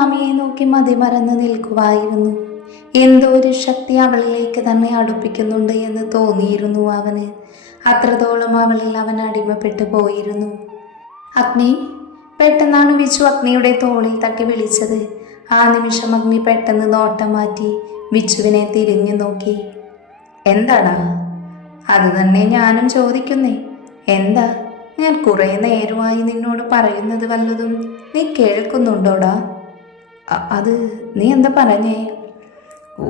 ആമിയെ നോക്കി മതിമറന്ന് നിൽക്കുവായിരുന്നു. എന്തോ ഒരു ശക്തി അവളിലേക്ക് തന്നെ അടുപ്പിക്കുന്നുണ്ട് എന്ന് തോന്നിയിരുന്നു അവന്. അത്രത്തോളം അവളിൽ അവൻ അടിമപ്പെട്ടു പോയിരുന്നു. അഗ്നി! പെട്ടെന്നാണ് വിച്ചു അഗ്നിയുടെ തോളിൽ തട്ടി വിളിച്ചത്. ആ നിമിഷം അഗ്നി പെട്ടെന്ന് നോട്ടം മാറ്റി വിച്ചുവിനെ തിരിഞ്ഞു നോക്കി. എന്താടാ? അത് തന്നെ ഞാനും ചോദിക്കുന്നേ. എന്താ? ഞാൻ കുറെ നേരമായി നിന്നോട് പറയുന്നത് വല്ലതും നീ കേൾക്കുന്നുണ്ടോടാ? അത് നീ എന്താ പറഞ്ഞേ? ഓ,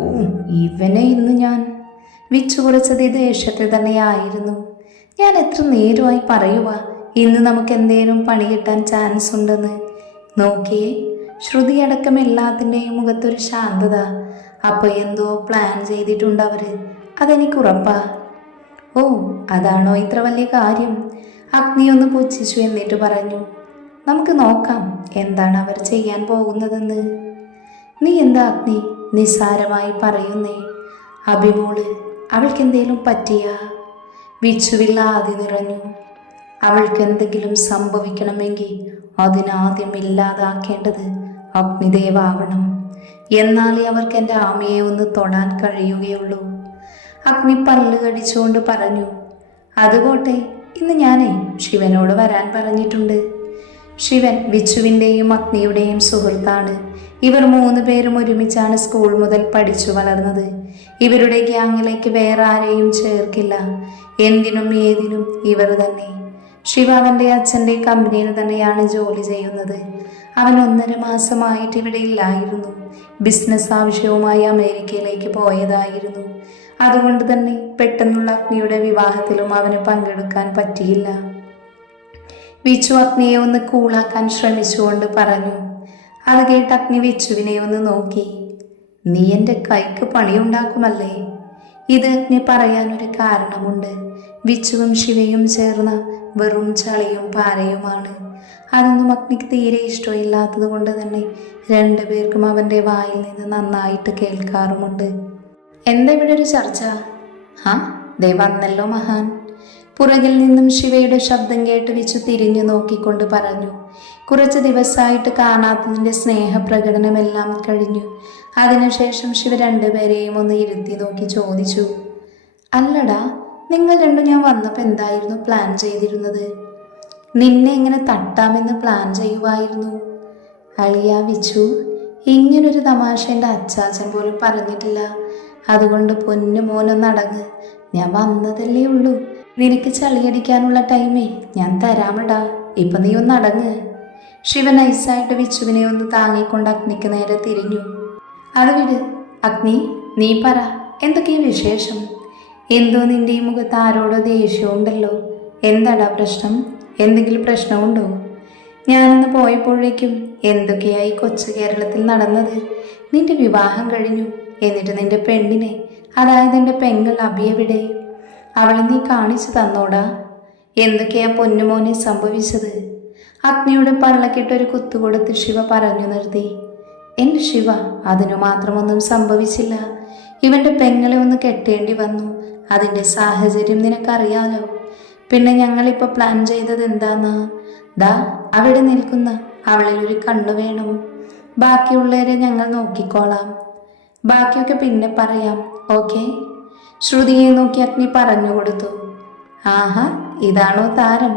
ഇവനെ ഇന്ന് ഞാൻ വിച്ചു കുറച്ചത് ദേഷ്യത്തിൽ തന്നെയായിരുന്നു. ഞാൻ എത്ര നേരമായി പറയുക ഇന്ന് നമുക്ക് എന്തേലും പണി കിട്ടാൻ ചാൻസ് ഉണ്ടെന്ന്. നോക്കിയേ, ശ്രുതിയടക്കം എല്ലാത്തിൻ്റെയും മുഖത്തൊരു ശാന്തത. അപ്പോൾ എന്തോ പ്ലാൻ ചെയ്തിട്ടുണ്ട് അവര്, അതെനിക്ക് ഉറപ്പാ. ഓ, അതാണോ ഇത്ര വലിയ കാര്യം? അഗ്നി ഒന്ന് പുച്ഛിച്ചു എന്നിട്ട് പറഞ്ഞു, നമുക്ക് നോക്കാം എന്താണ് അവർ ചെയ്യാൻ പോകുന്നതെന്ന്. നീ എന്താ അഗ്നി നിസ്സാരമായി പറയുന്നേ? അഭിമോള്, അവൾക്കെന്തേലും പറ്റിയ? വിച്ചുവിൽ ആദ്യ നിറഞ്ഞു. അവൾക്ക് എന്തെങ്കിലും സംഭവിക്കണമെങ്കിൽ അതിനാദ്യം ഇല്ലാതാക്കേണ്ടത് അഗ്നിദേവാവണം. എന്നാലേ അവർക്ക് എൻ്റെ ആമയെ ഒന്ന് തൊടാൻ കഴിയുകയുള്ളൂ. അഗ്നി പല്ല് കടിച്ചുകൊണ്ട് പറഞ്ഞു, അതുപോട്ടെ, ഇന്ന് ഞാനേ ശിവനോട് വരാൻ പറഞ്ഞിട്ടുണ്ട്. ശിവൻ വിച്ചുവിൻ്റെയും അഗ്നിയുടെയും സുഹൃത്താണ്. ഇവർ 3 പേരും ഒരുമിച്ചാണ് സ്കൂൾ മുതൽ പഠിച്ചു വളർന്നത്. ഇവരുടെ ഗ്യാങ്ങിലേക്ക് വേറെ ആരെയും ചേർക്കില്ല. എന്തിനും ഏതിനും ഇവർ തന്നെ. ശിവ അവൻ്റെ അച്ഛൻ്റെ കമ്പനിയിൽ തന്നെയാണ് ജോലി ചെയ്യുന്നത്. അവൻ 1.5 മാസമായിട്ട് ഇവിടെ ഇല്ലായിരുന്നു. ബിസിനസ് ആവശ്യവുമായി അമേരിക്കയിലേക്ക് പോയതായിരുന്നു. അതുകൊണ്ട് തന്നെ പെട്ടെന്നുള്ള അഗ്നിയുടെ വിവാഹത്തിലും അവന് പങ്കെടുക്കാൻ പറ്റിയില്ല. വിച്ചു അഗ്നിയെ ഒന്ന് കൂളാക്കാൻ ശ്രമിച്ചുകൊണ്ട് പറഞ്ഞു. അത് കേട്ട് അഗ്നി വിച്ചുവിനെ ഒന്ന് നോക്കി. നീ എൻ്റെ കൈക്ക് പണിയുണ്ടാക്കുമല്ലേ? ഇത് അഗ്നി പറയാനൊരു കാരണമുണ്ട്. വിച്ചുവും ശിവയും ചേർന്ന വെറും ചളിയും പാരയുമാണ്. അതൊന്നും അഗ്നിക്ക് തീരെ ഇഷ്ടമില്ലാത്തത് കൊണ്ട് തന്നെ 2 പേർക്കും അവൻ്റെ വായിൽ നിന്ന് നന്നായിട്ട് കേൾക്കാറുമുണ്ട്. എന്താ ഇവിടെ ഒരു ചർച്ച? ദേ വന്നല്ലോ മഹാൻ. പുറകിൽ നിന്നും ശിവയുടെ ശബ്ദം കേട്ട് വിച്ചു തിരിഞ്ഞു നോക്കിക്കൊണ്ട് പറഞ്ഞു. കുറച്ച് ദിവസമായിട്ട് കാണാത്തതിൻ്റെ സ്നേഹപ്രകടനമെല്ലാം കഴിഞ്ഞു. അതിനുശേഷം ശിവ 2 പേരെയും ഒന്ന് ഇരുത്തി നോക്കി ചോദിച്ചു, അല്ലടാ, നിങ്ങൾ രണ്ടും ഞാൻ വന്നപ്പോൾ എന്തായിരുന്നു പ്ലാൻ ചെയ്തിരുന്നത്? നിന്നെ എങ്ങനെ തട്ടാമെന്ന് പ്ലാൻ ചെയ്യുമായിരുന്നു. അളിയ വിച്ചു, ഇങ്ങനൊരു തമാശ എൻ്റെ അച്ചാച്ചൻ പോലും പറഞ്ഞിട്ടില്ല. അതുകൊണ്ട് പൊന്നു മോനൊന്നടങ്ങ്. ഞാൻ വന്നതല്ലേ ഉള്ളൂ. നിനക്ക് ചളിയടിക്കാനുള്ള ടൈമേ ഞാൻ തരാമടാ. ഇപ്പം നീ ഒന്നടങ്ങ്. ശിവ നൈസായിട്ട് വിച്ചുവിനെ ഒന്ന് താങ്ങിക്കൊണ്ട് അഗ്നിക്ക് നേരെ തിരിഞ്ഞു. അത് വിട് അഗ്നി, നീ പറ, എന്തൊക്കെയാ വിശേഷം? എന്തോ നിന്റെ ഈ മുഖത്ത് ആരോടോ ദേഷ്യമുണ്ടല്ലോ. എന്താടാ പ്രശ്നം? എന്തെങ്കിലും പ്രശ്നമുണ്ടോ? ഞാനിന്ന് പോയപ്പോഴേക്കും എന്തൊക്കെയായി കൊച്ചു കേരളത്തിൽ നടന്നത്? നിന്റെ വിവാഹം കഴിഞ്ഞു. എന്നിട്ട് നിന്റെ പെണ്ണിനെ, അതായത് എൻ്റെ പെങ്ങൾ അബിയെവിടെ? അവളെ നീ കാണിച്ചു തന്നോടാ? എന്തൊക്കെയാ പൊന്നുമോനെ സംഭവിച്ചത്? അഗ്നിയുടെ പള്ളക്കിട്ടൊരു കുത്തുകൊടുത്ത് ശിവ പറഞ്ഞു നിർത്തി. എൻ്റെ ശിവ, അതിനു മാത്രമൊന്നും സംഭവിച്ചില്ല. ഇവൻ്റെ പെങ്ങളെ ഒന്ന് കെട്ടേണ്ടി വന്നു. അതിൻ്റെ സാഹചര്യം നിനക്കറിയാലോ. പിന്നെ ഞങ്ങളിപ്പോൾ പ്ലാൻ ചെയ്തത് എന്താന്നാ? ദാ അവിടെ നിൽക്കുന്ന അവളിൽ ഒരു കണ്ണു വേണം. ബാക്കിയുള്ളവരെ ഞങ്ങൾ നോക്കിക്കോളാം. ബാക്കിയൊക്കെ പിന്നെ പറയാം, ഓക്കെ? ശ്രുതിയെ നോക്കി അഗ്നി പറഞ്ഞു കൊടുത്തു. ആഹാ, ഇതാണോ താരം?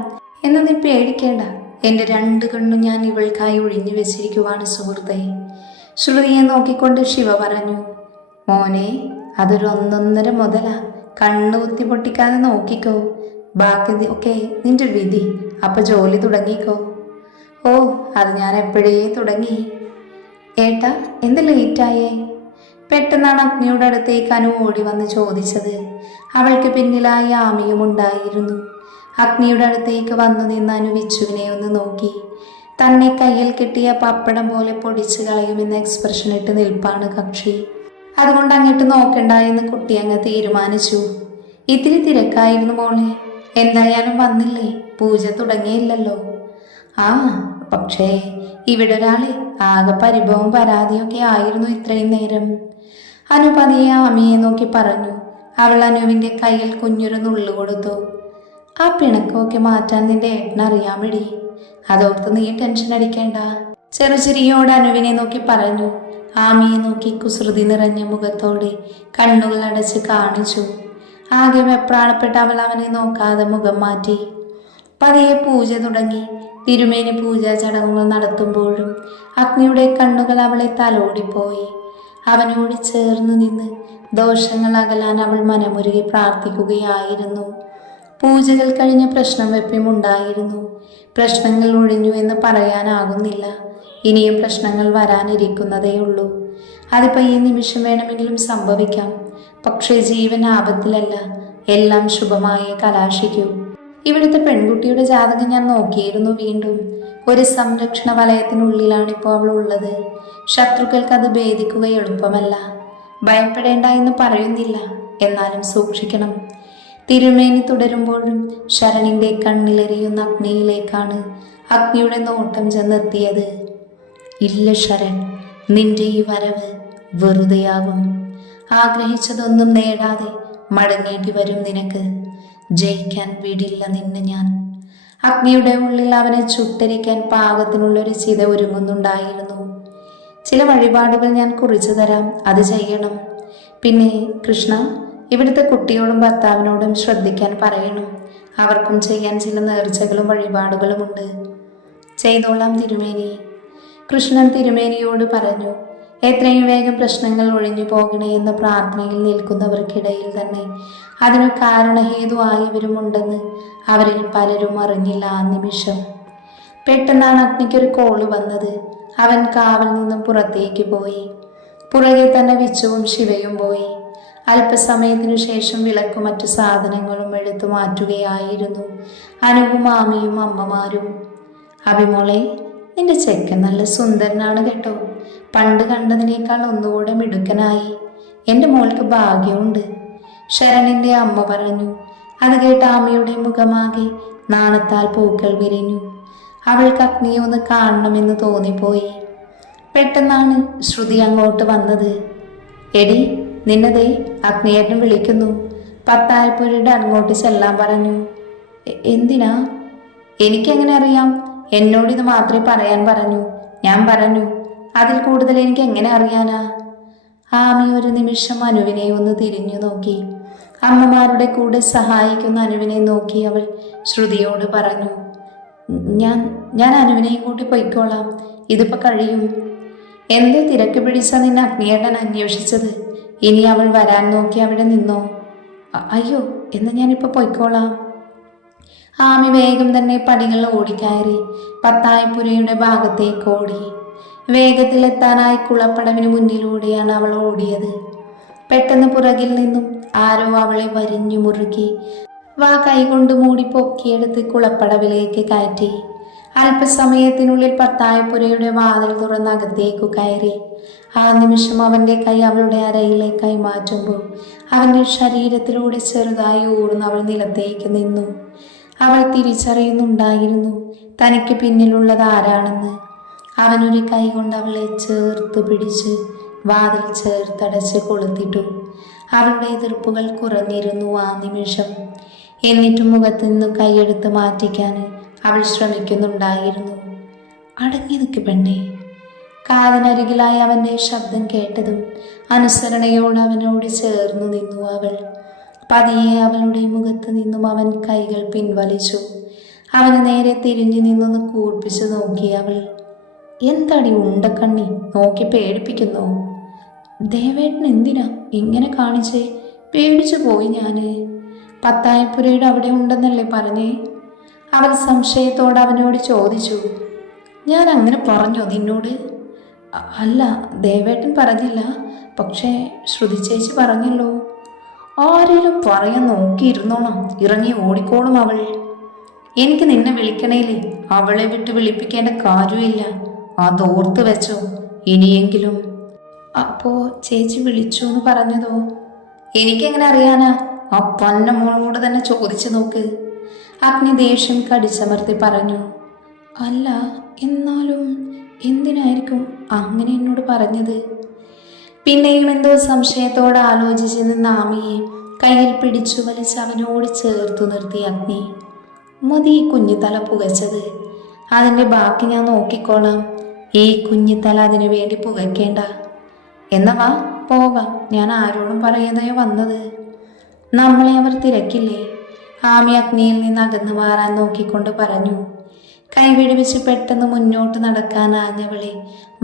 എന്ന് നീ പേടിക്കേണ്ട. എൻ്റെ 2 കണ്ണും ഞാൻ ഇവൾക്കായി ഒഴിഞ്ഞു വെച്ചിരിക്കുവാണ് സുഹൃത്തെ. ശ്രുതിയെ നോക്കിക്കൊണ്ട് ശിവ പറഞ്ഞു. മോനെ, അതൊരു 1.5 മുതലാ. കണ്ണു കുത്തി പൊട്ടിക്കാതെ നോക്കിക്കോ. ബാക്കി ഒക്കെ നിന്റെ വിധി. അപ്പൊ ജോലി തുടങ്ങിക്കോ. ഓ, അത് ഞാൻ എപ്പോഴേ തുടങ്ങി. ഏട്ടാ, എന്ത് ലേറ്റായേ? പെട്ടെന്നാണ് അഗ്നിയുടെ അടുത്തേക്ക് അനു ഓടി വന്ന് ചോദിച്ചത്. അവൾക്ക് പിന്നിലായി ആമിയും ഉണ്ടായിരുന്നു. അഗ്നിയുടെ അടുത്തേക്ക് വന്നു നിന്ന് അനു വിച്ചുവിനെ ഒന്ന് നോക്കി. തന്നെ കയ്യിൽ കിട്ടിയ പപ്പടം പോലെ പൊടിച്ചു കളയുമെന്ന എക്സ്പ്രഷൻ ഇട്ട് നിൽപ്പാണ് കക്ഷി. അതുകൊണ്ട് അങ്ങോട്ട് നോക്കണ്ട എന്ന് കുട്ടി അങ്ങ് തീരുമാനിച്ചു. ഇത്തിരി തിരക്കായിരുന്നു മോളെ. എന്തായാലും വന്നില്ലേ? പൂജ തുടങ്ങിയില്ലല്ലോ. പക്ഷേ ഇവിടെ ഒരാളെ ആകെ പരിഭവം പരാതിയൊക്കെ ആയിരുന്നു ഇത്രയും നേരം. അനു പതിയെ ആമിയെ നോക്കി പറഞ്ഞു. അവൾ അനുവിൻ്റെ കയ്യിൽ കുഞ്ഞൊരു നുള്ളു കൊടുത്തു. ആ പിണക്കമൊക്കെ മാറ്റാൻ നിന്റെ ഏട്ടനറിയാമെടി. അതോർത്ത് നീ ടെൻഷൻ അടിക്കേണ്ട. ചെറുചിരിയോട് അനുവിനെ നോക്കി പറഞ്ഞു. ആമിയെ നോക്കി കുസൃതി നിറഞ്ഞ മുഖത്തോടെ കണ്ണുകൾ അടച്ച് കാണിച്ചു. ആകെ വെപ്രാളപ്പെട്ട അവൾ അവനെ നോക്കാതെ മുഖം മാറ്റി. പതിയെ പൂജ തുടങ്ങി. തിരുമേനി പൂജാ ചടങ്ങുകൾ നടത്തുമ്പോഴും അഗ്നിയുടെ കണ്ണുകൾ അവളെ തലോടിപ്പോയി. അവനോട് ചേർന്ന് നിന്ന് ദോഷങ്ങൾ അകലാൻ അവൾ മനമുരുകി പ്രാർത്ഥിക്കുകയായിരുന്നു. പൂജകൾ കഴിഞ്ഞ പ്രശ്നം വെപ്പിമുണ്ടായിരുന്നു. പ്രശ്നങ്ങൾ ഒഴിഞ്ഞു എന്ന് പറയാനാകുന്നില്ല. ഇനിയും പ്രശ്നങ്ങൾ വരാനിരിക്കുന്നതേ ഉള്ളൂ. അതിപ്പോൾ ഈ നിമിഷം വേണമെങ്കിലും സംഭവിക്കാം. പക്ഷേ ജീവൻ ആപത്തിലല്ല. എല്ലാം ശുഭമായി കലാശിക്കൂ. ഇവിടുത്തെ പെൺകുട്ടിയുടെ ജാതകം ഞാൻ നോക്കിയിരുന്നു. വീണ്ടും ഒരു സംരക്ഷണ വലയത്തിനുള്ളിലാണിപ്പോൾ അവൾ ഉള്ളത്. ശത്രുക്കൾക്ക് അത് ഭേദിക്കുക എളുപ്പമല്ല. ഭയപ്പെടേണ്ട എന്ന് പറയുന്നില്ല, എന്നാലും സൂക്ഷിക്കണം. തിരുമേനി തുടരുമ്പോഴും ശരണിന്റെ കണ്ണിലെറിയുന്ന അഗ്നിയിലേക്കാണ് അഗ്നിയുടെ നോട്ടം ചെന്നെത്തിയത്. ഇല്ല ശരൺ, നിന്റെ ഈ വരവ് വെറുതെയാകും. ആഗ്രഹിച്ചതൊന്നും നേടാതെ മടങ്ങേണ്ടി വരും നിനക്ക്. ജയിക്കാൻ വിടില്ല നിന്നെ ഞാൻ. അഗ്നിയുടെ ഉള്ളിൽ അവനെ ചുട്ടരിക്കാൻ പാകത്തിനുള്ളൊരു ചിത ഒരുങ്ങുന്നുണ്ടായിരുന്നു. ചില വഴിപാടുകൾ ഞാൻ കുറിച്ചു തരാം, അത് ചെയ്യണം. പിന്നെ കൃഷ്ണ, ഇവിടുത്തെ കുട്ടിയോടും ഭർത്താവിനോടും ശ്രദ്ധിക്കാൻ പറയണം. അവർക്കും ചെയ്യാൻ ചില നേർച്ചകളും വഴിപാടുകളുമുണ്ട്. ചെയ്തോളാം തിരുമേനി. കൃഷ്ണൻ തിരുമേനിയോട് പറഞ്ഞു. എത്രയും വേഗം പ്രശ്നങ്ങൾ ഒഴിഞ്ഞു പോകണേ എന്ന പ്രാർത്ഥനയിൽ നിൽക്കുന്നവർക്കിടയിൽ തന്നെ അതിനു കാരണഹേതുവായവരുമുണ്ടെന്ന് അവരിൽ പലരും അറിഞ്ഞില്ല. ആ നിമിഷം പെട്ടെന്നാണ് അഗ്നിക്കൊരു കോള് വന്നത്. അവൻ കാവിൽ നിന്നും പുറത്തേക്ക് പോയി. പുറകെ തന്നെ വിച്ചുവും ശിവയും പോയി. അല്പസമയത്തിനു ശേഷം വിളക്കും മറ്റു സാധനങ്ങളും എടുത്തു മാറ്റുകയായിരുന്നു അനുവും മാമിയും അമ്മമാരും. അഭിമോളെ, നിന്റെ ചെക്കൻ നല്ല സുന്ദരനാണ് കേട്ടോ. പണ്ട് കണ്ടതിനേക്കാൾ ഒന്നുകൂടെ മിടുക്കനായി. എൻ്റെ മോൾക്ക് ഭാഗ്യമുണ്ട്, ശരണിൻ്റെ അമ്മ പറഞ്ഞു. അത് കേട്ട ആമയുടെ മുഖമാകെ നാണത്താൽ പൂക്കൾ വിരിഞ്ഞു. അവൾക്ക് അഗ്നിയെ ഒന്ന് കാണണമെന്ന് തോന്നിപ്പോയി. പെട്ടെന്നാണ് ശ്രുതി അങ്ങോട്ട് വന്നത്. എടി, നിന്നതേ അഗ്നിയേട്ടൻ വിളിക്കുന്നു. പത്തായപ്പുരയുടെ അങ്ങോട്ട് ചെല്ലാൻ പറഞ്ഞു. എന്തിനാ? എനിക്കെങ്ങനെ അറിയാം? എന്നോടിത് മാത്രമേ പറയാൻ പറഞ്ഞു. ഞാൻ പറഞ്ഞു. അതിൽ കൂടുതൽ എനിക്ക് എങ്ങനെ അറിയാനാ? ആമി ഒരു നിമിഷം അനുവിനെ ഒന്ന് തിരിഞ്ഞു നോക്കി. അമ്മമാരുടെ കൂടെ സഹായിക്കുന്ന അനുവിനെ നോക്കി അവൾ ശ്രുതിയോട് പറഞ്ഞു. ഞാൻ അനുവിനെയും കൂട്ടി പൊയ്ക്കോളാം. ഇതിപ്പോ കഴിയും. എന്തേ തിരക്ക് പിടിച്ച നിന്നെ അഗ്നിയേട്ടൻ അന്വേഷിച്ചത്? ഇനി അവൾ വരാൻ നോക്കി അവിടെ നിന്നോ? അയ്യോ, എന്ന് ഞാനിപ്പോ പൊയ്ക്കോളാം. ആമി വേഗം തന്നെ പടികൾ ഓടിക്കയറി പത്തായപ്പുരയുടെ ഭാഗത്തേക്ക് ഓടി. വേഗത്തിലെത്താനായി കുളപ്പടവിന് മുന്നിലൂടെയാണ് അവൾ ഓടിയത്. പെട്ടെന്ന് പുറകിൽ നിന്നും ആരോ അവളെ വരിഞ്ഞു മുറുക്കി കൈകൊണ്ട് മൂടി പൊക്കിയെടുത്ത് കുളപ്പടവിലേക്ക് കയറ്റി. അല്പസമയത്തിനുള്ളിൽ പത്തായപ്പുരയുടെ വാതിൽ തുറന്ന് അകത്തേക്കു കയറി. ആ നിമിഷം അവന്റെ കൈ അവളുടെ അരയിലേക്കായി മാറ്റുമ്പോൾ അവന്റെ ശരീരത്തിലൂടെ ചെറുതായി ഊർന്ന് അവൾ നിലത്തേക്ക് നിന്നു. അവൾ തിരിച്ചറിയുന്നുണ്ടായിരുന്നു തനിക്ക് പിന്നിലുള്ളത് ആരാണെന്ന്. അവനൊരു കൈ കൊണ്ട് അവളെ ചേർത്ത് പിടിച്ച് വാതിൽ ചേർത്തടച്ച് കൊളുത്തിട്ടു. അവളുടെ എതിർപ്പുകൾ കുറഞ്ഞിരുന്നു ആ നിമിഷം. എന്നിട്ടും മുഖത്തു നിന്ന് കൈയെടുത്ത് മാറ്റിക്കാൻ അവൾ ശ്രമിക്കുന്നുണ്ടായിരുന്നു. അടങ്ങി നിൽക്ക് പെണ്ണേ. കാതിനരികിലായി അവൻ്റെ ശബ്ദം കേട്ടതും അനുസരണയോട് അവനോട് ചേർന്ന് നിന്നു അവൾ. പതിയെ അവളുടെ മുഖത്ത് നിന്നും അവൻ കൈകൾ പിൻവലിച്ചു. അവന് നേരെ തിരിഞ്ഞു നിന്നൊന്ന് കൂർപ്പിച്ചു നോക്കി അവൾ. എന്താടി ഉണ്ടക്കണ്ണി, നോക്കി പേടിപ്പിക്കുന്നോ? ദേവേട്ടൻ എന്തിനാ ഇങ്ങനെ കാണിച്ചേ? പേടിച്ചു പോയി ഞാന്. പത്തായപ്പുരയുടെ അവിടെ ഉണ്ടെന്നല്ലേ പറഞ്ഞേ? അവൾ സംശയത്തോടെ അവനോട് ചോദിച്ചു. ഞാൻ അങ്ങനെ പറഞ്ഞോ നിന്നോട്? അല്ല, ദേവേട്ടൻ പറഞ്ഞില്ല, പക്ഷേ ശ്രുതി ചേച്ചി പറഞ്ഞല്ലോ. ആരെങ്കിലും പറയാൻ നോക്കിയിരുന്നോണം, ഇറങ്ങി ഓടിക്കോളും അവൾ. എനിക്ക് നിന്നെ വിളിക്കണേലേ, അവളെ വിട്ട് വിളിപ്പിക്കേണ്ട കാര്യമില്ല, അതോർത്ത് വെച്ചോ ഇനിയെങ്കിലും. അപ്പോ ചേച്ചി വിളിച്ചു എന്ന് പറഞ്ഞതോ? എനിക്കെങ്ങനെ അറിയാനാ? ആ പന്ന മോളോട് തന്നെ ചോദിച്ചു നോക്ക്. അഗ്നി ദേഷ്യം കടിച്ചമർത്തി പറഞ്ഞു. അല്ല, എന്നാലും എന്തിനായിരിക്കും അങ്ങനെ എന്നോട് പറഞ്ഞത്? പിന്നെയും എന്തോ സംശയത്തോടെ ആലോചിച്ച് നിന്ന ആമിയെ കയ്യിൽ പിടിച്ചു വലിച്ച് അവനോട് ചേർത്തു നിർത്തി അഗ്നി. മതി കുഞ്ഞു തല പുകച്ചത്, അതിൻ്റെ ബാക്കി ഞാൻ നോക്കിക്കോളാം. ഈ കുഞ്ഞിത്തല അതിനു വേണ്ടി പുകയ്ക്കേണ്ട. എന്നാ വാ പോകാം, ഞാൻ ആരോടും പറയാതെയോ വന്നത്. നമ്മളെ അവർ തിരക്കില്ലേ? ആമി അഗ്നിയിൽ നിന്ന് അകന്നു മാറാൻ നോക്കിക്കൊണ്ട് പറഞ്ഞു. കൈവിടിവിച്ച് പെട്ടെന്ന് മുന്നോട്ട് നടക്കാനാഞ്ഞവളെ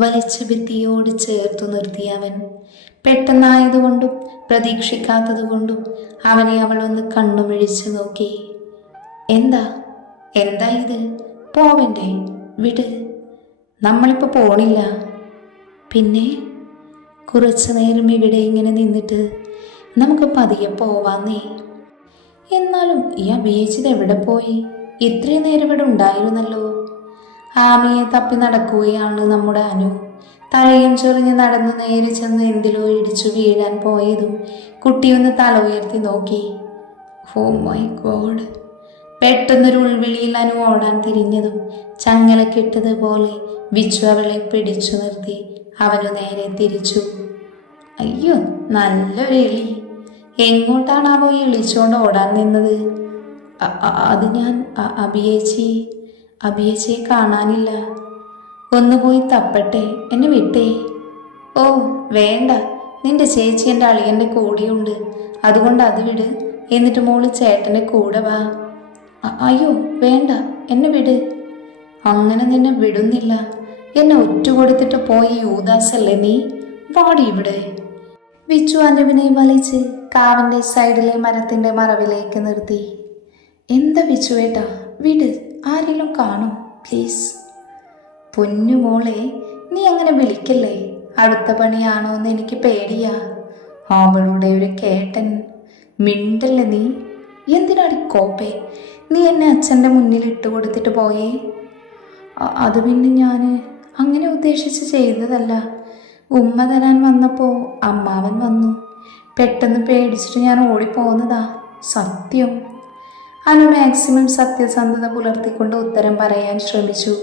വലിച്ചു ഭിത്തിയോട് ചേർത്തു നിർത്തി അവൻ. പെട്ടെന്നായതുകൊണ്ടും പ്രതീക്ഷിക്കാത്തതുകൊണ്ടും അവനെ അവൾ ഒന്ന് കണ്ണുമിഴിച്ചു നോക്കി. എന്താ എന്താ ഇത്? പോവണ്ടേ? വിട്, നമ്മളിപ്പോൾ പോണില്ല. പിന്നെ കുറച്ചു നേരം ഇവിടെ ഇങ്ങനെ നിന്നിട്ട് നമുക്ക് പതിയെ പോവാന്നേ. എന്നാലും ഈ അഭിയേച്ചിത് എവിടെ പോയി? ഇത്രയും നേരം ഇവിടെ ഉണ്ടായിരുന്നല്ലോ. ആമിയെ തപ്പി നടക്കുകയാണ് നമ്മുടെ അനു. തലയും ചൊറിഞ്ഞ് നടന്നു നേരെ ചെന്ന് എന്തിലോ ഇടിച്ചു വീഴാൻ പോയതും കുട്ടിയൊന്ന് തല ഉയർത്തി നോക്കി. Oh my god! പെട്ടെന്നൊരു ഉൾവിളിയിൽ അനു ഓടാൻ തിരിഞ്ഞതും ചങ്ങല കെട്ടതുപോലെ വിച്ചു അവളെ പിടിച്ചു നിർത്തി അവനു നേരെ തിരിച്ചു. അയ്യോ, നല്ലൊരു എളി! എങ്ങോട്ടാണാവോ എളിച്ചുകൊണ്ട് ഓടാൻ നിന്നത്? അത് ഞാൻ അഭിയേച്ചിയെ കാണാനില്ല. ഒന്ന് പോയി തപ്പട്ടെ, എന്നെ വിട്ടേ. ഓ വേണ്ട, നിന്റെ ചേച്ചി എൻ്റെ അളിയൻ്റെ കൂടെയുണ്ട്, അതുകൊണ്ട് അത് വിട്. എന്നിട്ട് മോള് ചേട്ടൻ്റെ കൂടെ വാ. അയ്യോ വേണ്ട, എന്നെ വിട്. അങ്ങനെ നിന്നെ വിടുന്നില്ല. എന്നെ ഒറ്റ കൊടുത്തിട്ട് പോയ യൂദാസല്ലേ നീ? വാടി ഇവിടെ. വിച്ചു അനുവിനെ വലിച്ച് കാവിൻ്റെ സൈഡിലെ മരത്തിൻ്റെ മറവിലേക്ക് നിർത്തി. എന്താ വിച്ചുവേട്ടാ, വിട്, ആരെങ്കിലും കാണും പ്ലീസ്. പൊന്നുമോളെ, നീ അങ്ങനെ വിളിക്കല്ലേ. അടുത്ത പണിയാണോ എന്ന് എനിക്ക് പേടിയാ. അവളുടെ ഒരു കേട്ടൻ. മിണ്ടല്ലേ നീ. എന്തിനാടി കോപ്പേ? നീ എന്നെ അച്ഛൻ്റെ മുന്നിൽ ഇട്ട് കൊടുത്തിട്ട് പോയേ? അത് പിന്നെ ഞാൻ അങ്ങനെ ഉദ്ദേശിച്ച് ചെയ്തതല്ല. ഉമ്മ തരാൻ വന്നപ്പോൾ അമ്മാവൻ വന്നു. പെട്ടെന്ന് പേടിച്ചിട്ട് ഞാൻ ഓടിപ്പോന്നതാ, സത്യം. അനു മാക്സിമം സത്യസന്ധത പുലർത്തിക്കൊണ്ട് ഉത്തരം പറയാൻ ശ്രമിച്ചു.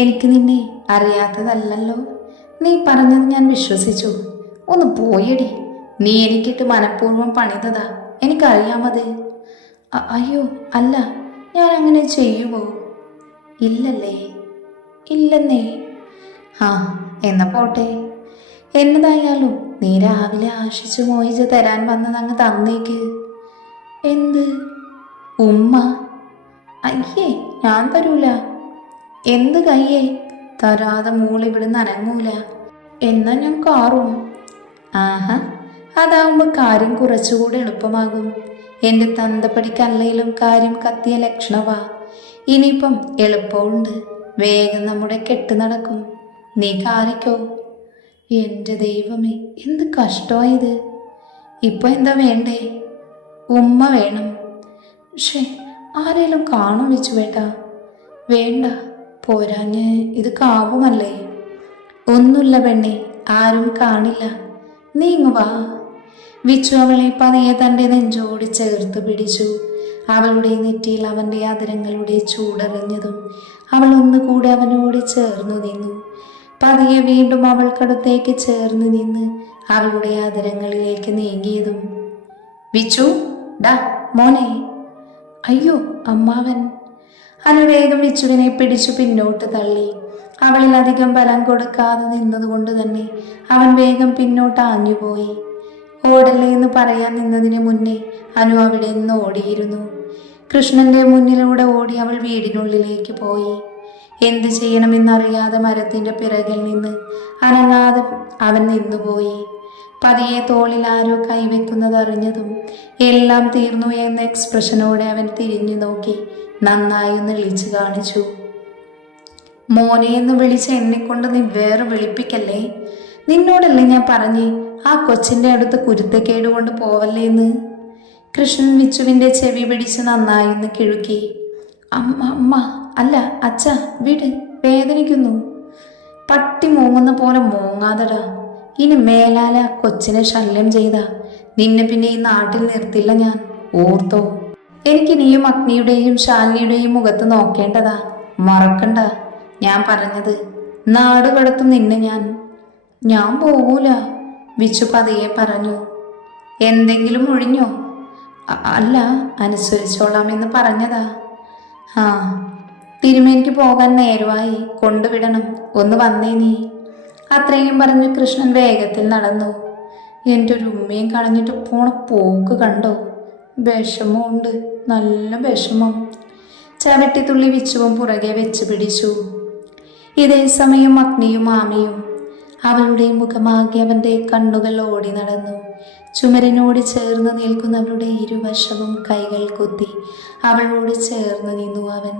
എനിക്ക് നിന്നെ അറിയാത്തതല്ലല്ലോ. നീ പറഞ്ഞത് ഞാൻ വിശ്വസിച്ചു. ഒന്ന് പോയടി. നീ എനിക്കിട്ട് മനഃപൂർവ്വം പണിതതാ, എനിക്കറിയാമത്. അയ്യോ അല്ല, ഞാൻ അങ്ങനെ ചെയ്യുമോ? ഇല്ലല്ലേ? ഇല്ലെന്നേ. ആ എന്നാ പോട്ടെ. എന്നതായാലും നീ രാവിലെ ആശിച്ചു മോഹിച്ച് തരാൻ വന്നതങ്ങ് തന്നേക്ക്. എന്ത്? ഉമ്മ? അയ്യേ, ഞാൻ തരൂല. എന്ത് കയ്യേ? തരാതെ മോളിവിടുന്ന് അനങ്ങൂല. എന്നാ ഞാൻ കാറും. ആഹാ, അതാവുമ്പോൾ കാര്യം കുറച്ചുകൂടി എളുപ്പമാകും. എൻ്റെ തന്തപ്പടിക്കല്ലേലും കാര്യം കത്തിയ ലക്ഷണവാ. ഇനിയിപ്പം എളുപ്പമുണ്ട്, വേഗം നമ്മുടെ കെട്ട് നടക്കും. നീ കാറിക്കോ. എൻ്റെ ദൈവമേ, എന്ത് കഷ്ടമായത്. ഇപ്പൊ എന്താ വേണ്ടേ? ഉമ്മ വേണം. ഷേ, ആരേലും കാണും വിച്ചുവേട്ടാ? വേണ്ട, പോരാഞ്ഞ് ഇത് കാവുമല്ലേ. ഒന്നുമില്ല പെണ്ണെ, ആരും കാണില്ല. നീ ഇങ്ങ് വാ. വിച്ചു അവളെ പതിയെ തൻ്റെ നെഞ്ചോടി ചേർത്ത് പിടിച്ചു. അവളുടെ നെറ്റിയിൽ അവൻ്റെ ആദരങ്ങളുടെ ചൂടറിഞ്ഞതും അവൾ ഒന്നുകൂടെ അവനോട് ചേർന്നു നിന്നു. പതിയെ വീണ്ടും അവൾക്കടുത്തേക്ക് ചേർന്ന് നിന്ന് അവളുടെ ആദരങ്ങളിലേക്ക് നീങ്ങിയതും വിച്ചു, ഡാ മോനെ. അയ്യോ അമ്മാവൻ. അനുവേഗം വിച്ചുവിനെ പിടിച്ചു പിന്നോട്ട് തള്ളി. അവളിൽ അധികം ബലം കൊടുക്കാതെ നിന്നതുകൊണ്ട് തന്നെ അവൻ വേഗം പിന്നോട്ട് ആഞ്ഞുപോയി. ഓടല്ലേ എന്ന് പറയാൻ നിന്നതിന് മുന്നേ അനു അവിടെ നിന്ന് ഓടിയിരുന്നു. കൃഷ്ണന്റെ മുന്നിലൂടെ ഓടി അവൾ വീടിനുള്ളിലേക്ക് പോയി. എന്ത് ചെയ്യണമെന്നറിയാതെ മരത്തിന്റെ പിറകിൽ നിന്ന് അനങ്ങാതെ അവൻ നിന്നുപോയി. പതിയെ തോളിൽ ആരോ കൈവെക്കുന്നത് അറിഞ്ഞതും എല്ലാം തീർന്നു എന്ന എക്സ്പ്രഷനോടെ അവൻ തിരിഞ്ഞു നോക്കി നന്നായി ഒന്ന് വിളിച്ചു കാണിച്ചു. മോനെ എന്ന് വിളിച്ച് എന്നെക്കൊണ്ട് നീ വേറെ വിളിപ്പിക്കല്ലേ. നിന്നോടല്ലേ ഞാൻ പറഞ്ഞേ ആ കൊച്ചിൻ്റെ അടുത്ത് കുരുത്തക്കേട് കൊണ്ട് പോവല്ലേ എന്ന്. കൃഷ്ണൻ വിച്ചുവിൻ്റെ ചെവി പിടിച്ച് നന്നായി ഒന്ന് കിഴുക്കി. അമ്മ അല്ല അച്ഛ, വിട്, വേദനിക്കുന്നു. പട്ടി മൂങ്ങുന്ന പോലെ മൂങ്ങാതടാ. ഇനി മേലാല കൊച്ചിനെ ശല്യം ചെയ്ത നിന്നെ പിന്നെ ഈ നാട്ടിൽ നിർത്തില്ല ഞാൻ, ഓർത്തോ. എനിക്ക് നീയും അഗ്നിയുടെയും ശാലിനിയുടെയും മുഖത്ത് നോക്കേണ്ടതാ, മറക്കണ്ട ഞാൻ പറഞ്ഞത്. നാട് കടത്തും നിന്നെ ഞാൻ പോകൂല, വിച്ചു പതിയെ പറഞ്ഞു. എന്തെങ്കിലും ഒഴിഞ്ഞോ? അല്ല, അനുസരിച്ചോളാമെന്ന് പറഞ്ഞതാ. ആ തിരുമേനിക്ക് പോകാൻ നേരമായി, കൊണ്ടുവിടണം, ഒന്ന് വന്നേ നീ. അത്രയും പറഞ്ഞ് കൃഷ്ണൻ വേഗത്തിൽ നടന്നു. എൻ്റെ ഒരു ഉമ്മയും കളഞ്ഞിട്ട് പോണ പോക്ക് കണ്ടോ? വിഷമമുണ്ട്, നല്ല വിഷമം. ചവിട്ടിത്തുള്ളി വിച്ചുവും പുറകെ വെച്ച് പിടിച്ചു. ഇതേ സമയം അഗ്നിയും ആമയും അവളുടെ മുഖമാകെ അവൻ്റെ കണ്ണുകൾ ഓടി നടന്നു. ചുമരിനോട് ചേർന്ന് നിൽക്കുന്നവരുടെ ഇരുവശവും കൈകൾ കൊത്തി അവളോട് ചേർന്ന് നിന്നു അവൻ.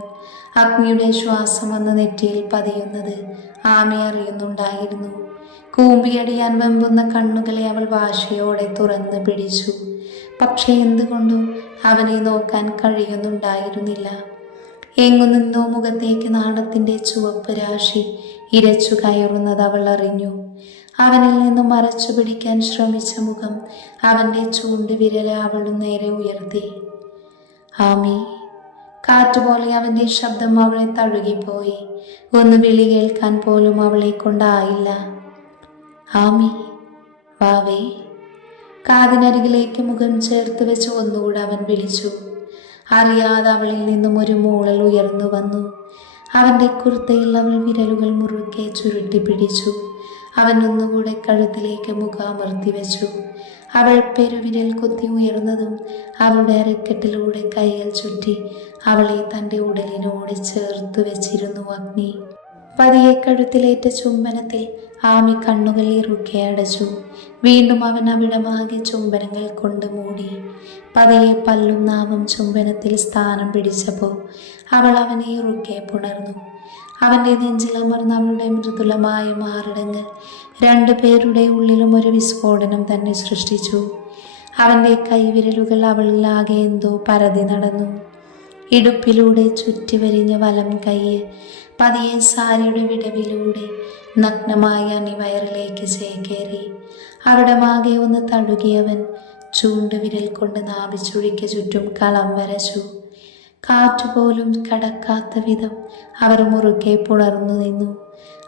അഗ്നിയുടെ ശ്വാസം വന്ന് നെറ്റിയിൽ പതിയുന്നത് ആമ അറിയുന്നുണ്ടായിരുന്നു. കൂമ്പിയടിയാൻ വെമ്പുന്ന കണ്ണുകളെ അവൾ വാശിയോടെ തുറന്ന് പിടിച്ചു. പക്ഷേ എന്തുകൊണ്ടോ അവനെ നോക്കാൻ കഴിയുന്നുണ്ടായിരുന്നില്ല. എങ്ങു നിന്നോ മുഖത്തേക്ക് നാണത്തിന്റെ ചുവപ്പ് രാശി ഇരച്ചു കയറുന്നത് അവൾ അറിഞ്ഞു. അവനിൽ നിന്നും മറച്ചു പിടിക്കാൻ ശ്രമിച്ച മുഖം അവന്റെ ചൂണ്ടുവിരൽ അവളും നേരെ ഉയർത്തി. ആമി. കാറ്റുപോലെ അവന്റെ ശബ്ദം അവളെ തഴുകിപ്പോയി. ഒന്ന് വിളി കേൾക്കാൻ പോലും അവളെ കൊണ്ടായില്ല. ആമി, വാവേ. കാതിനരികിലേക്ക് മുഖം ചേർത്ത് വെച്ച് ഒന്നുകൂടെ അവൻ വിളിച്ചു. അറിയാതെ അവളിൽ നിന്നും ഒരു മൂളൽ ഉയർന്നു വന്നു. അവന്റെ കുർത്തയിൽ അവൾ വിരലുകൾ മുറുക്കെ ചുരുട്ടി പിടിച്ചു. അവൻ ഒന്നുകൂടെ കഴുത്തിലേക്ക് മുഖാമർത്തി വെച്ചു. അവൾ പെരുവിരൽ കുത്തി ഉയർന്നതും അവളുടെ അരക്കെട്ടിലൂടെ കൈകൾ ചുറ്റി അവളെ തൻ്റെ ഉടലിനോട് ചേർത്ത് വെച്ചിരുന്നു അഗ്നി. പതിയെ കഴുത്തിലേറ്റ ചുംബനത്തിൽ ആമി കണ്ണുകൾ ഇറുക്കെ അടച്ചു. വീണ്ടും അവൻ അവിടമാകെ ചുംബനങ്ങൾ കൊണ്ട് മൂടി. പതിയെ പല്ലും നാവും ചുംബനത്തിൽ സ്ഥാനം പിടിച്ചപ്പോൾ അവൾ അവനെ ഇറുക്കെ പുണർന്നു. അവൻ്റെ നെഞ്ചിലമർന്ന അവളുടെ മൃദുലമായ മാറിടങ്ങൾ രണ്ടുപേരുടെ ഉള്ളിലും ഒരു വിസ്ഫോടനം തന്നെ സൃഷ്ടിച്ചു. അവൻ്റെ കൈവിരലുകൾ അവളിലാകെ എന്തോ പരതി നടന്നു. ഇടുപ്പിലൂടെ ചുറ്റിവരിഞ്ഞ വലം കൈയ്യ് പതിയെ സാരിയുടെ വിടവിലൂടെ നഗ്നമായ അണിവയറിലേക്ക് ചേക്കേറി. അവിടമാകെ ഒന്ന് തഴുകിയവൻ ചൂണ്ടുവിരൽ കൊണ്ട് നാഭിച്ചുഴിക്ക് ചുറ്റും കളം വരച്ചു. കാറ്റുപോലും കടക്കാത്ത വിധം അവർ മുറുക്കെ പുണർന്നു നിന്നു.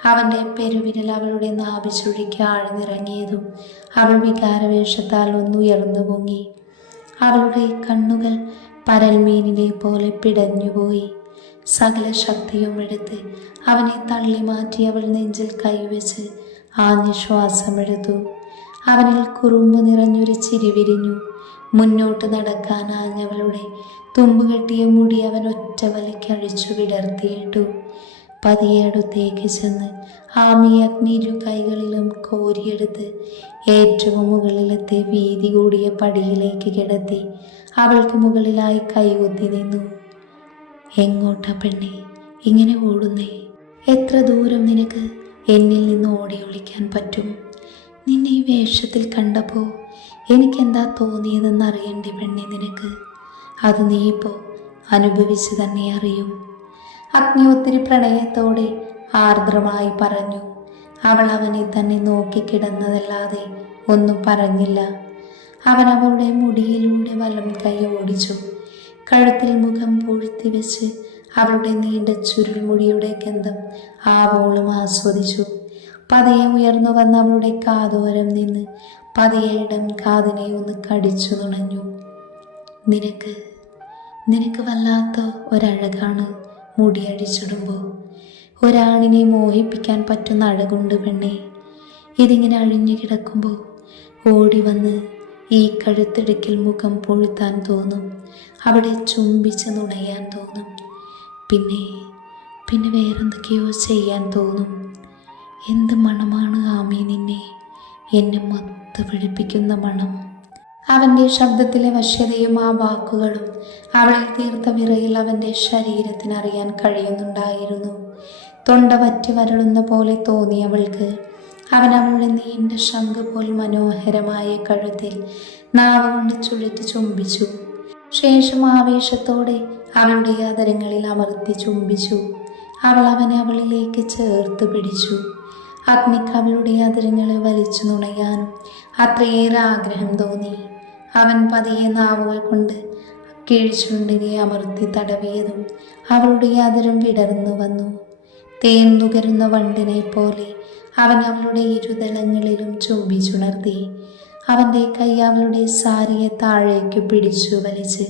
അവൻ്റെ പെരുവിരൽ അവളുടെ നാഭിച്ചുഴിക്ക് ആഴ്ന്നിറങ്ങിയതും അവൾ വികാരവേഷത്താൽ ഒന്നുയർന്നു പൊങ്ങി. അവളുടെ കണ്ണുകൾ പരൽമീനിനെ പോലെ പിടഞ്ഞുപോയി. സകല ശക്തിയും എടുത്ത് അവനെ തള്ളി മാറ്റി അവൾ നെഞ്ചിൽ കൈവച്ച് ആഞ്ഞു ശ്വാസമെടുത്തു. അവനിൽ കുറുമ്പ് നിറഞ്ഞൊരു ചിരി വിരിഞ്ഞു. മുന്നോട്ട് നടക്കാനാഞ്ഞവളുടെ തുമ്പുകെട്ടിയ മുടി അവൻ ഒറ്റ വലിക്കഴിച്ചു വിടർത്തിയിട്ടു. പതിയെ അടുത്തേക്ക് ചെന്ന് ആമി അഗ്നി ഇരു കൈകളിലും കോരിയെടുത്ത് ഏറ്റവും മുകളിലത്തെ വീതി കൂടിയ പടിയിലേക്ക് കിടത്തി അവൾക്ക് മുകളിലായി കൈകുത്തി നിന്നു. എങ്ങോട്ടാ പെണ്ണെ ഇങ്ങനെ ഓടുന്നേ? എത്ര ദൂരം നിനക്ക് എന്നിൽ നിന്ന് ഓടി ഒളിക്കാൻ പറ്റും? നിന്നെ ഈ വേഷത്തിൽ കണ്ടപ്പോൾ എനിക്കെന്താ തോന്നിയതെന്ന് അറിയണ്ടേ പെണ്ണെ നിനക്ക്? അത് നീ ഇപ്പോൾ അനുഭവിച്ച് തന്നെ അറിയും. അഗ്നി ഒത്തിരി പ്രണയത്തോടെ ആർദ്രമായി പറഞ്ഞു. അവൾ അവനെ തന്നെ നോക്കിക്കിടന്നതല്ലാതെ ഒന്നും പറഞ്ഞില്ല. അവൻ അവളുടെ മുടിയിലൂടെ വലം കൈ ഓടിച്ചു. കഴുത്തിൽ മുഖം പൂഴ്ത്തി വെച്ച് അവളുടെ നീണ്ട ചുരുൾമുടിയുടെ ഗന്ധം ആവോളം ആസ്വദിച്ചു. പതിയെ ഉയർന്നു വന്ന അവളുടെ കാതോരം നിന്ന് പതിയെ ഇടം കാതിനെ ഒന്ന് കടിച്ചു നുണഞ്ഞു. നിനക്ക് വല്ലാത്ത ഒരഴകാണ് മുടിയഴിച്ചിടുമ്പോൾ. ഒരാണിനെ മോഹിപ്പിക്കാൻ പറ്റുന്ന അഴകുണ്ട് പെണ്ണെ. ഇതിങ്ങനെ അഴിഞ്ഞു കിടക്കുമ്പോൾ ഓടി വന്ന് ഈ കഴുത്തിടുക്കിൽ മുഖം പൊഴുത്താൻ തോന്നും. അവിടെ ചുംബിച്ച് നുണയാൻ തോന്നും. പിന്നെ വേറെന്തൊക്കെയോ ചെയ്യാൻ തോന്നും. എന്ത് മണമാണ് ആമി നിന്നെ, എന്നെ മൊത്ത പിടിപ്പിക്കുന്ന മണം. അവൻ്റെ ശബ്ദത്തിലെ വശ്യതയും ആ വാക്കുകളും അവളിൽ തീർത്ത വിറയിൽ അവൻ്റെ ശരീരത്തിനറിയാൻ കഴിയുന്നുണ്ടായിരുന്നു. തൊണ്ട വറ്റി വരളുന്ന പോലെ തോന്നിയവൾക്ക് അവൻ അവളുടെ നീണ്ട ശംഖ് പോൽ മനോഹരമായ കഴുത്തിൽ നാവ് കൊണ്ട് ചുഴറ്റി ചുംബിച്ചു. ശേഷം ആവേശത്തോടെ അവളുടെ ആദരങ്ങളിൽ അമർത്തി ചുംബിച്ചു. അവൾ അവനെ അവളിലേക്ക് ചേർത്ത് പിടിച്ചു. അഗ്നിക്ക് അവളുടെ ആദരങ്ങളെ വലിച്ചു നുണയാനും അത്രയേറെ ആഗ്രഹം തോന്നി. അവൻ പതിയെ നാവുകൾ കൊണ്ട് കീഴ്ചുണ്ടിനെ അമർത്തി തടവിയതും അവളുടെ ആദരം വിടർന്നു വന്നു. തേൻ നുകരുന്ന വണ്ടിനെ പോലെ അവൻ അവളുടെ ഇരുതലങ്ങളിലും ചുംബിച്ചുണർത്തി. അവൻ്റെ കൈ അവളുടെ സാരിയെ താഴേക്ക് പിടിച്ചു വലിച്ച്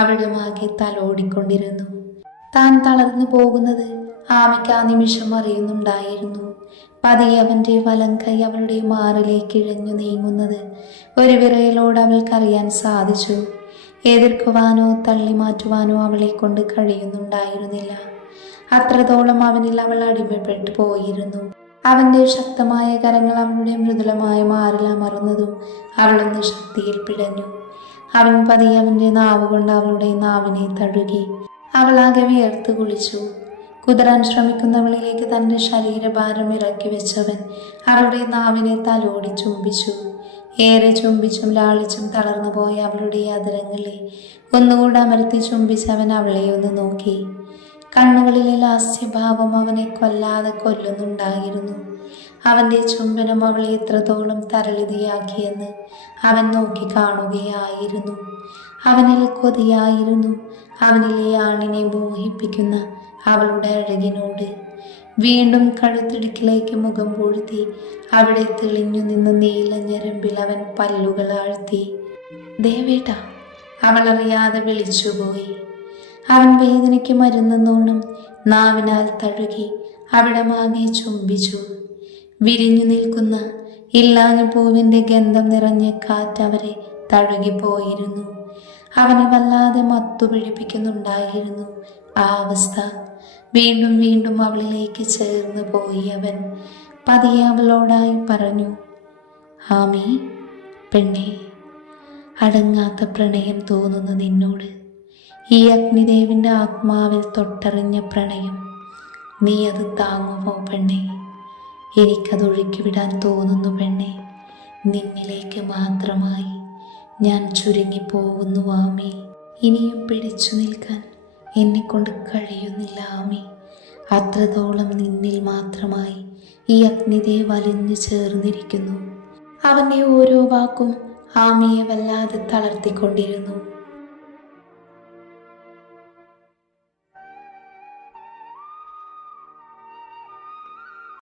അവളുമാകെ തലോടിക്കൊണ്ടിരുന്നു. താൻ തളർന്നു പോകുന്നത് ആമയ്ക്ക് ആ നിമിഷം അറിയുന്നുണ്ടായിരുന്നു. പതിയെ അവൻ്റെ വലം കൈ അവളുടെ മാറിലേക്ക് ഇഴഞ്ഞു നീങ്ങുന്നത് ഒരു വിറയലോട് അവൾക്കറിയാൻ സാധിച്ചു. എതിർക്കുവാനോ തള്ളി മാറ്റുവാനോ അവളെ കൊണ്ട് കഴിയുന്നുണ്ടായിരുന്നില്ല. അത്രത്തോളം അവനിൽ അവൾ അടിമപ്പെട്ടു പോയിരുന്നു. അവൻ്റെ ശക്തമായ കരങ്ങൾ അവളുടെ മൃദുലമായ മാറിൽ അമർന്നതും അവളൊന്ന് ശക്തിയിൽ പിടഞ്ഞു. അവൻ പതിയെ അവൻ്റെ നാവ് കൊണ്ട് അവളുടെ നാവിനെ തഴുകി. അവളാകെ വിയർത്ത് കുളിച്ചു. കുതിരാൻ ശ്രമിക്കുന്നവളിലേക്ക് തൻ്റെ ശരീരഭാരം ഇറക്കി വെച്ചവൻ അവളുടെ നാവിനെ തലോടി ചുംബിച്ചു. ഏറെ ചുംബിച്ചും ലാളിച്ചും തളർന്നു പോയ അവളുടെ അതരങ്ങളെ ഒന്നുകൂടെ അമർത്തി ചുംബിച്ചവൻ അവളെ ഒന്ന് നോക്കി. കണ്ണുകളിലെ ലാസ്യഭാവം അവനെ കൊല്ലാതെ കൊല്ലുന്നുണ്ടായിരുന്നു. അവൻ്റെ ചുംബനം അവളെ എത്രത്തോളം തരളിതയാക്കിയെന്ന് അവൻ നോക്കി കാണുകയായിരുന്നു. അവനിൽ കൊതിയായിരുന്നു. അവനിലെ ആണിനെ മോഹിപ്പിക്കുന്ന അവളുടെ അഴകിനോട്. വീണ്ടും കഴുത്തിടുക്കിലേക്ക് മുഖം പൂഴ്ത്തി അവിടെ തെളിഞ്ഞു നിന്ന് നീല ഞരമ്പിൽ അവൻ പല്ലുകൾ ആഴ്ത്തി. ദേവേട്ട, അവൾ അറിയാതെ വിളിച്ചുപോയി. അവൻ വേദനയ്ക്ക് മരുന്നെന്നോണം നാവിനാൽ തഴുകി അവിടമാകെ ചുംബിച്ചു. വിരിഞ്ഞു നിൽക്കുന്ന ഇല്ലാഞ്ഞ പൂവിൻ്റെ ഗന്ധം നിറഞ്ഞ കാറ്റ് അവരെ തഴുകിപ്പോയിരുന്നു. അവനെ വല്ലാതെ മത്തു പിടിപ്പിക്കുന്നുണ്ടായിരുന്നു ആ അവസ്ഥ. വീണ്ടും വീണ്ടും അവളിലേക്ക് ചേർന്ന് പോയി അവൻ പതിയെ അവളോടായി പറഞ്ഞു, ആമി പെണ്ണെ, അടങ്ങാത്ത പ്രണയം തോന്നുന്നു നിന്നോട്. ഈ അഗ്നിദേവിൻ്റെ ആത്മാവിൽ തൊട്ടറിഞ്ഞ പ്രണയം, നീ അത് താങ്ങുമോ പെണ്ണെ? എനിക്കതൊഴുക്കിവിടാൻ തോന്നുന്നു പെണ്ണെ. നിന്നിലേക്ക് മാത്രമായി ഞാൻ ചുരുങ്ങിപ്പോകുന്നു ആമി. ഇനിയും പിടിച്ചു നിൽക്കാൻ എന്നെക്കൊണ്ട് കഴിയുന്നില്ല ആമി. അത്രത്തോളം നിന്നിൽ മാത്രമായി ഈ അഗ്നിദേവ് വലിഞ്ഞു ചേർന്നിരിക്കുന്നു. അവൻ്റെ ഓരോ വാക്കും ആമിയെ വല്ലാതെ തളർത്തിക്കൊണ്ടിരുന്നു.